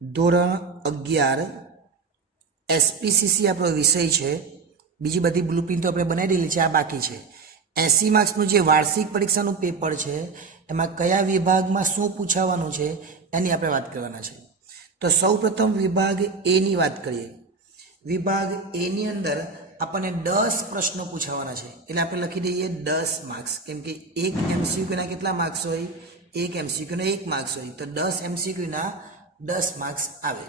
ધોરણ 11 એસપીસીસી આપણો વિષય છે. બીજી બધી બ્લુપ્રિન્ટ તો આપણે બનાવી દેલી છે, આ બાકી છે. 80 માર્ક્સનું જે વાર્ષિક પરીક્ષાનું પેપર છે એમાં કયા વિભાગમાં શું પૂછાવાનું છે એની આપણે વાત કરવાના છે. તો સૌપ્રથમ વિભાગ એ ની વાત કરીએ. વિભાગ એ ની અંદર આપણને 10 પ્રશ્નો પૂછાવાના છે, એટલે આપણે લખી દઈએ 10 માર્ક્સ, કેમ કે એક એમસીક્યુના કેટલા માર્ક્સ હોય? એક એમસીક્યુના 1 માર્ક્સ હોય, તો 10 એમસીક્યુના 10 માર્ક્સ આવે.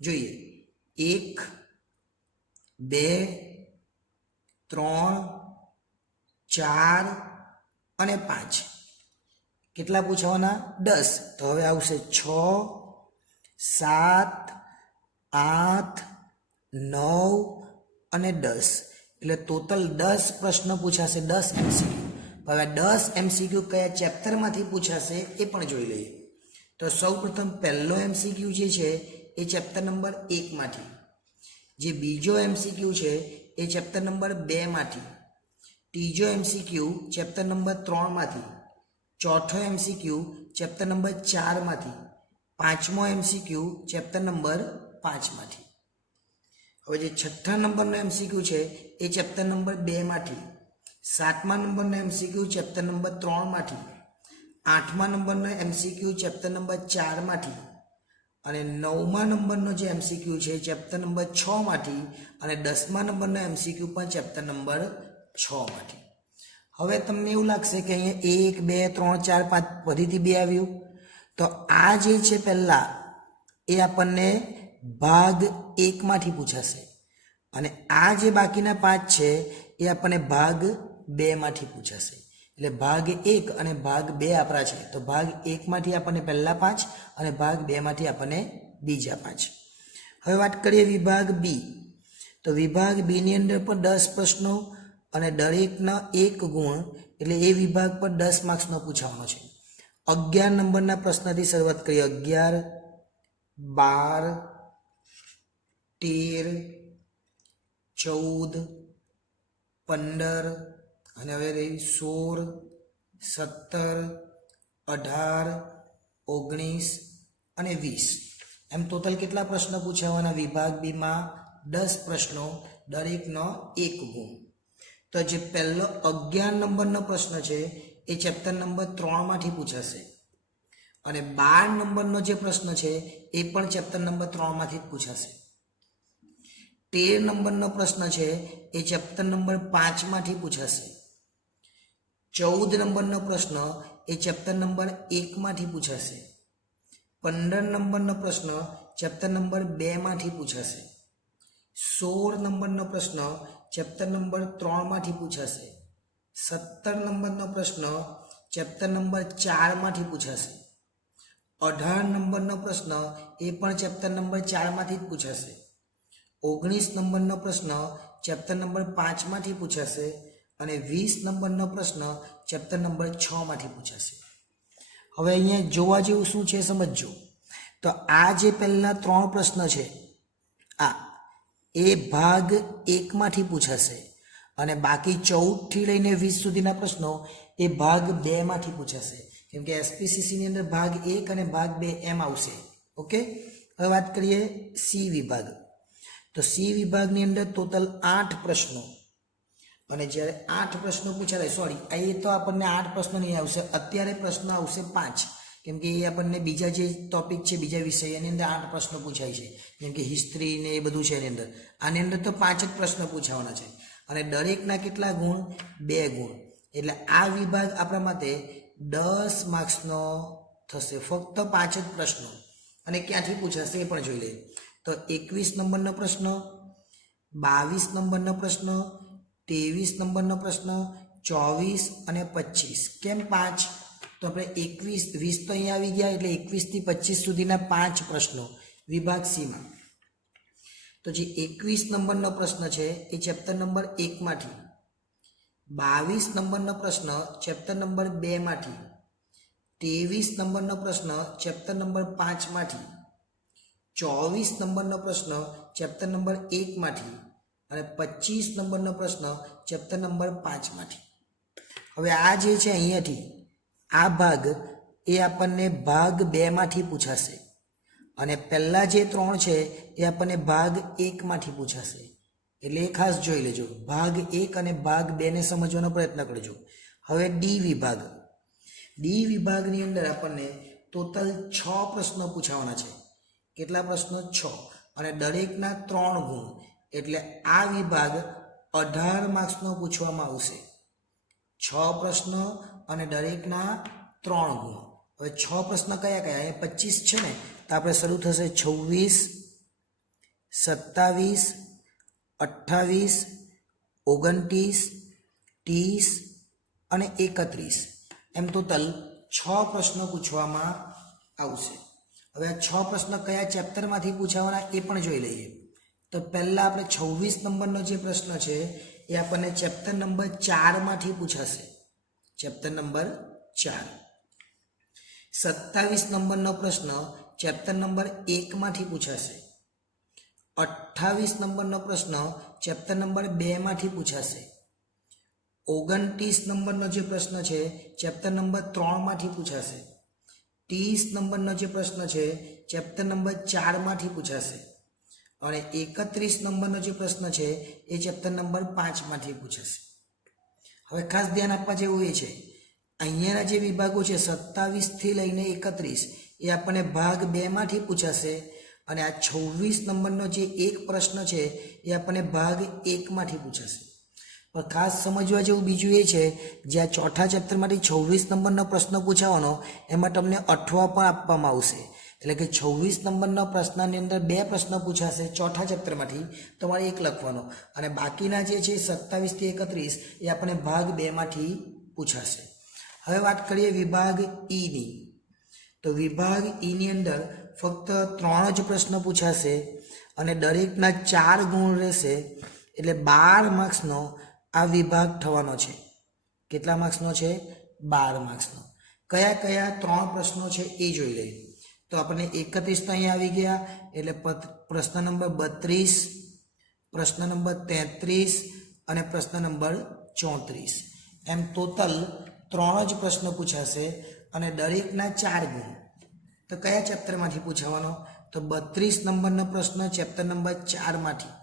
જોઈએ 1 2 3 4 અને 5 કેટલા પૂછાવાના? 10. તો હવે આવશે 6 7 8 9 અને 10, એટલે ટોટલ 10 પ્રશ્ન પૂછાશે, 10 એમસીક્યુ. હવે 10 એમસીક્યુ કયા ચેપ્ટરમાંથી પૂછાશે એ પણ જોઈ લઈએ. તો સૌપ્રથમ પહેલો એમસીક્યુ જે છે એ ચેપ્ટર નંબર 1 માંથી, જે બીજો એમસીક્યુ છે એ ચેપ્ટર નંબર 2 માંથી, ત્રીજો એમસીક્યુ ચેપ્ટર નંબર 3 માંથી, ચોથો એમસીક્યુ ચેપ્ટર નંબર 4 માંથી, પાંચમો એમસીક્યુ ચેપ્ટર નંબર 5 માંથી. હવે જે છઠ્ઠા નંબરનો એમસીક્યુ છે એ ચેપ્ટર નંબર 2 માંથી, સાતમા નંબરનો એમસીક્યુ ચેપ્ટર નંબર 3 માંથી, આઠમા નંબરનો એમસીક્યુ ચેપ્ટર નંબર 4 માંથી, અને નવમા નંબરનો જે એમસીક્યુ છે ચેપ્ટર નંબર 6 માંથી, અને 10મા નંબરનો એમસીક્યુ પણ ચેપ્ટર નંબર 6 માંથી. હવે તમને એવું લાગશે કે અહીંયા 1 2 3 4 5 ફરીથી 2 આવ્યું, તો આ જે છે પહેલા એ આપણને ભાગ 1 માંથી પૂછાશે, અને આ જે બાકીના 5 છે એ આપણને ભાગ 2 માંથી પૂછાશે. એટલે ભાગ 1 અને ભાગ 2 આપણા છે, તો ભાગ 1 માંથી આપણને પહેલા 5 અને ભાગ 2 માંથી આપણને બીજા 5. હવે વાત કરીએ વિભાગ બી. તો વિભાગ બી ની અંદર પણ 10 પ્રશ્નો અને દરેકના 1 ગુણ, એટલે એ વિભાગ પર 10 માર્ક્સનો પૂછવાનો છે. 11 નંબરના પ્રશ્નથી શરૂઆત કરીએ. 11 12 13 14 15 અને હવે રહી 16 17 18 19 અને 20. એમ ટોટલ કેટલા પ્રશ્નો પૂછાવાના વિભાગ બીમાં? 10 પ્રશ્નો, દરેકનો 1 ગુણ. તો જે પહેલો 11 નંબરનો પ્રશ્ન છે એ ચેપ્ટર નંબર 3 માંથી પૂછાશે, અને 12 નંબરનો જે પ્રશ્ન છે એ પણ ચેપ્ટર નંબર 3 માંથી જ પૂછાશે. 13 નંબરનો પ્રશ્ન છે એ ચેપ્ટર નંબર 5 માંથી પૂછાશે. 14 નંબરનો પ્રશ્ન એ ચેપ્ટર નંબર 1 માંથી પૂછાશે. 15 નંબરનો પ્રશ્ન ચેપ્ટર નંબર 2 માંથી પૂછાશે. 16 નંબરનો પ્રશ્ન ચેપ્ટર નંબર 3 માંથી પૂછાશે. 17 નંબરનો પ્રશ્ન ચેપ્ટર નંબર 4 માંથી પૂછાશે. 18 નંબરનો પ્રશ્ન એ પણ ચેપ્ટર નંબર 4 માંથી જ પૂછાશે. 19 નંબરનો પ્રશ્ન ચેપ્ટર નંબર 5 માંથી પૂછાશે, અને 20 નંબરનો પ્રશ્ન ચેપ્ટર નંબર 6 માંથી પૂછાશે. હવે અહીંયા જોવા જેવું શું છે સમજજો. તો આ જે પહેલા 3 પ્રશ્ન છે આ એ ભાગ 1 માંથી પૂછાશે, અને બાકી 14 થી લઈને 20 સુધીના પ્રશ્નો એ ભાગ 2 માંથી પૂછાશે, કેમ કે એસપીસીસી ની અંદર ભાગ 1 અને ભાગ 2 એમ આવશે. ઓકે, હવે વાત કરીએ સી વિભાગ. તો સી વિભાગની અંદર ટોટલ 8 પ્રશ્નો, અને જ્યારે 8 પ્રશ્નો પૂછાય, સોરી એ તો આપણને 8 પ્રશ્નો નહીં આવશે, અત્યારે પ્રશ્ન આવશે 5, કેમ કે એ આપણને બીજા જે ટોપિક છે બીજા વિષય એની અંદર 8 પ્રશ્નો પૂછાય છે, જેમ કે હિસ્ટ્રી ને એ બધું છે એની અંદર. આની અંદર તો 5 જ પ્રશ્નો પૂછાવાના છે, અને દરેકના કેટલા ગુણ? 2 ગુણ. એટલે આ વિભાગ આપણા માટે 10 માર્ક્સનો થશે, ફક્ત 5 જ પ્રશ્નો. અને ક્યાંથી પૂછાશે એ પણ જોઈ લઈએ. તો 21 નંબરનો પ્રશ્ન, 22 નંબરનો પ્રશ્ન, 23 નંબરનો પ્રશ્ન, 24 અને 25. કેમ 5? તો આપણે 21 20 તો અહીંયા આવી ગયા, એટલે 21 થી 25 સુધીના 5 પ્રશ્નો વિભાગ સીમાં. તો જે 21 નંબરનો પ્રશ્ન છે એ ચેપ્ટર નંબર 1 માંથી, 22 નંબરનો પ્રશ્ન ચેપ્ટર નંબર 2 માંથી, 23 નંબરનો પ્રશ્ન ચેપ્ટર નંબર 5 માંથી, 24 નંબરનો પ્રશ્ન ચેપ્ટર નંબર 1 માંથી, અને 25 નંબરનો પ્રશ્ન ચેપ્ટર નંબર 5 માંથી. હવે આ જે છે અહીંયાથી આ ભાગ એ આપણને ભાગ 2 માંથી પૂછાશે, અને પહેલા જે 3 છે એ આપણને ભાગ 1 માંથી પૂછાશે, એટલે એ ખાસ જોઈ લેજો. ભાગ 1 અને ભાગ 2 ને સમજવાનો પ્રયત્ન કરજો. હવે ડી વિભાગની અંદર આપણને ટોટલ 6 પ્રશ્નો પૂછાવાના છે. કેટલા પ્રશ્નો? 6, અને દરેકના 3 ગુણ, એટલે આ વિભાગ 18 માર્ક્સનો પૂછવામાં આવશે. 6 પ્રશ્નો અને દરેકના 3 ગુણ. હવે 6 પ્રશ્ન કયા કયા? એ 25 છે ને, તો આપણે શરૂ થશે 26, 27, 28, 29, 30 અને 31, એમ ટોટલ 6 પ્રશ્નો પૂછવામાં આવશે. હવે આ 6 પ્રશ્ન કયા ચેપ્ટરમાંથી પૂછાવાના એ પણ જોઈ લઈએ. તો પહેલા આપણે 26 નંબરનો જે પ્રશ્ન છે એ આપણને ચેપ્ટર નંબર 4 માંથી પૂછાશે. Chapter number 4. 27 નંબરનો પ્રશ્ન ચેપ્ટર નંબર 1 માંથી પૂછાશે. 28 નંબરનો પ્રશ્ન ચેપ્ટર નંબર 2 માંથી પૂછાશે. 29 નંબરનો જે પ્રશ્ન છે ચેપ્ટર નંબર 3 માંથી પૂછાશે. 30 નંબરનો જે પ્રશ્ન છે ચેપ્ટર નંબર 4 માંથી પૂછાશે. અને 31 નંબરનો જે પ્રશ્ન છે એ ચેપ્ટર નંબર 5 માંથી પૂછાશે. હવે ખાસ ધ્યાન આપવા જેવું એ છે, અહીંયાના જે વિભાગો છે 27 થી લઈને 31 એ આપણને ભાગ 2 માંથી પૂછાશે, અને આ 26 નંબરનો જે એક પ્રશ્ન છે એ આપણને ભાગ 1 માંથી પૂછાશે. પણ ખાસ સમજવા જેવું બીજું એ છે, જે આ ચોથા ચેપ્ટરમાંથી 26 નંબરનો પ્રશ્ન પૂછાવાનો એમાં તમને અઠવા પણ આપવામાં આવશે. એટલે કે 26 નંબરના પ્રશ્નની અંદર 2 પ્રશ્ન પૂછાશે ચોથા ચેપ્ટરમાંથી, તમારે 1 લખવાનો, અને બાકીના જે છે 27 થી 31 એ આપણને ભાગ 2 માંથી પૂછાશે. હવે વાત કરીએ વિભાગ ઈની. તો વિભાગ ઈની અંદર ફક્ત 3 જ પ્રશ્ન પૂછાશે અને દરેકના 4 ગુણ રહેશે, એટલે 12 માર્ક્સનો આ વિભાગ થવાનો છે. કેટલા માર્ક્સનો છે? 12 માર્ક્સનો. કયા કયા 3 પ્રશ્નો છે એ જોઈ લઈએ. તો આપણને 31 તો અહીંયા આવી ગયા, એટલે પ્રશ્ન નંબર 32, પ્રશ્ન નંબર 33 અને પ્રશ્ન નંબર 34, એમ ટોટલ 3 જ પ્રશ્ન પૂછાશે અને દરેકના 4 ગુણ. તો કયા ચેપ્ટરમાંથી પૂછાવાનો? તો 32 નંબરનો પ્રશ્ન ચેપ્ટર નંબર 4 માંથી,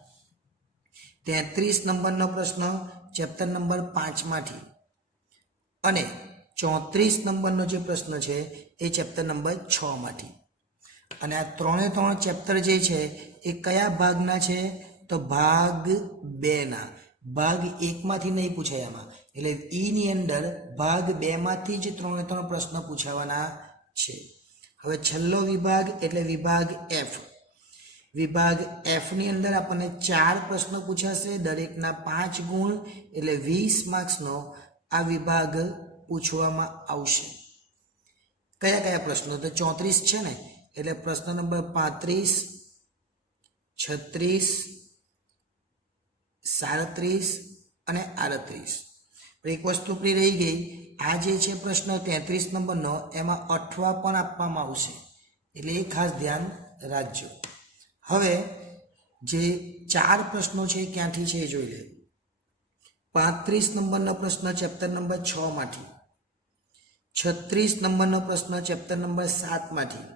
33 નંબરનો પ્રશ્ન ચેપ્ટર નંબર 5 માંથી, અને 34 નંબરનો જે પ્રશ્ન છે એ ચેપ્ટર નંબર 6 માંથી. અને આ 3 ચેપ્ટર જે છે એ કયા ભાગના છે? તો ભાગ 2ના. ભાગ 1 માંથી નહીં પૂછાય આમાં, એટલે ઈની અંદર ભાગ 2 માંથી જ 3 પ્રશ્ન પૂછાવાના છે. હવે છેલ્લો વિભાગ એટલે વિભાગ એફ. વિભાગ એફની અંદર આપણને 4 પ્રશ્નો પૂછાશે, દરેકના 5 ગુણ, એટલે 20 માર્ક્સનો આ વિભાગ પૂછવામાં આવશે. કયા કયા પ્રશ્નો? તો 34 છે ને, એટલે પ્રશ્ન નંબર 35, 36, 37 અને 38. એક વસ્તુ આપણી રહી ગઈ, આ જે છે પ્રશ્ન 33 નંબરનો એમાં અઠવા પણ આપવામાં આવશે, એટલે એ ખાસ ધ્યાન રાખજો. હવે જે 4 પ્રશ્નો છે ક્યાંથી છે એ જોઈ લે. 35 નંબરનો પ્રશ્ન ચેપ્ટર નંબર 6 માંથી, 36 નંબરનો પ્રશ્ન ચેપ્ટર નંબર 7 માંથી,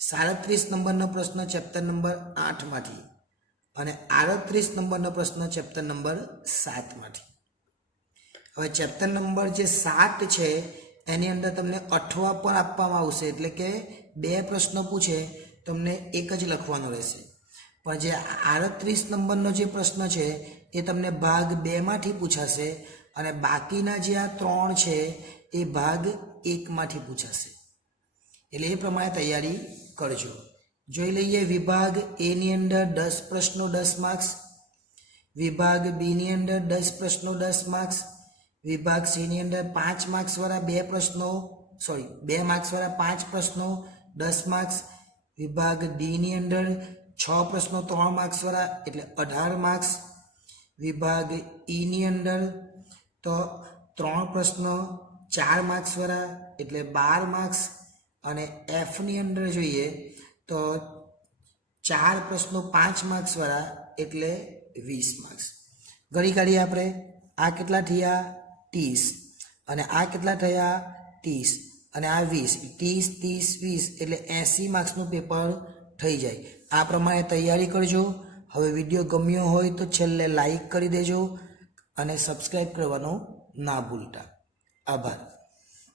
37 નંબરનો પ્રશ્ન ચેપ્ટર નંબર 8 માંથી, અને 38 નંબરનો પ્રશ્ન ચેપ્ટર નંબર 7 માંથી. હવે ચેપ્ટર નંબર જે 7 છે એની અંદર તમને અઠવા પણ આપવામાં આવશે, એટલે કે 2 પ્રશ્નો પૂછે તમને 1 જ લખવાનો રહેશે. પણ જે 38 નંબરનો જે પ્રશ્ન છે એ તમને ભાગ 2 માંથી પૂછાશે, અને બાકીના જે આ 3 છે એ ભાગ 1 માંથી પૂછાશે. એટલે એ પ્રમાણે તૈયારી કરજો. જોઈ લઈએ વિભાગ એ ની અંદર 10 પ્રશ્નો 10 માર્ક્સ, વિભાગ બી ની અંદર 10 પ્રશ્નો 10 માર્ક્સ, વિભાગ સી ની અંદર 5 માર્ક્સ વાળા 2 પ્રશ્નો 2 માર્ક્સ વાળા 5 પ્રશ્નો 10 માર્ક્સ, વિભાગ ડી ની અંદર 6 પ્રશ્નો 3 માર્ક્સ વાળા એટલે 18 માર્ક્સ, વિભાગ ઈ ની અંદર તો 3 પ્રશ્નો 4 માર્ક્સ વાળા એટલે 12 માર્ક્સ, અને એફ ની અંદર જોઈએ તો 4 પ્રશ્નો 5 માર્ક્સ વાળા એટલે 20 માર્ક્સ. ગણી કાઢીએ આપણે. આ કેટલા થયા? 30, અને આ કેટલા થયા? 30, અને આ 20, 30, 30, 20 એટલે 80 માર્ક્સનું પેપર થઈ જાય. આ પ્રમાણે તૈયારી કરજો. હવે વિડીયો ગમ્યો હોય તો છેલ્લે લાઈક કરી દેજો અને સબસ્ક્રાઈબ કરવાનું ના ભૂલતા. આભાર.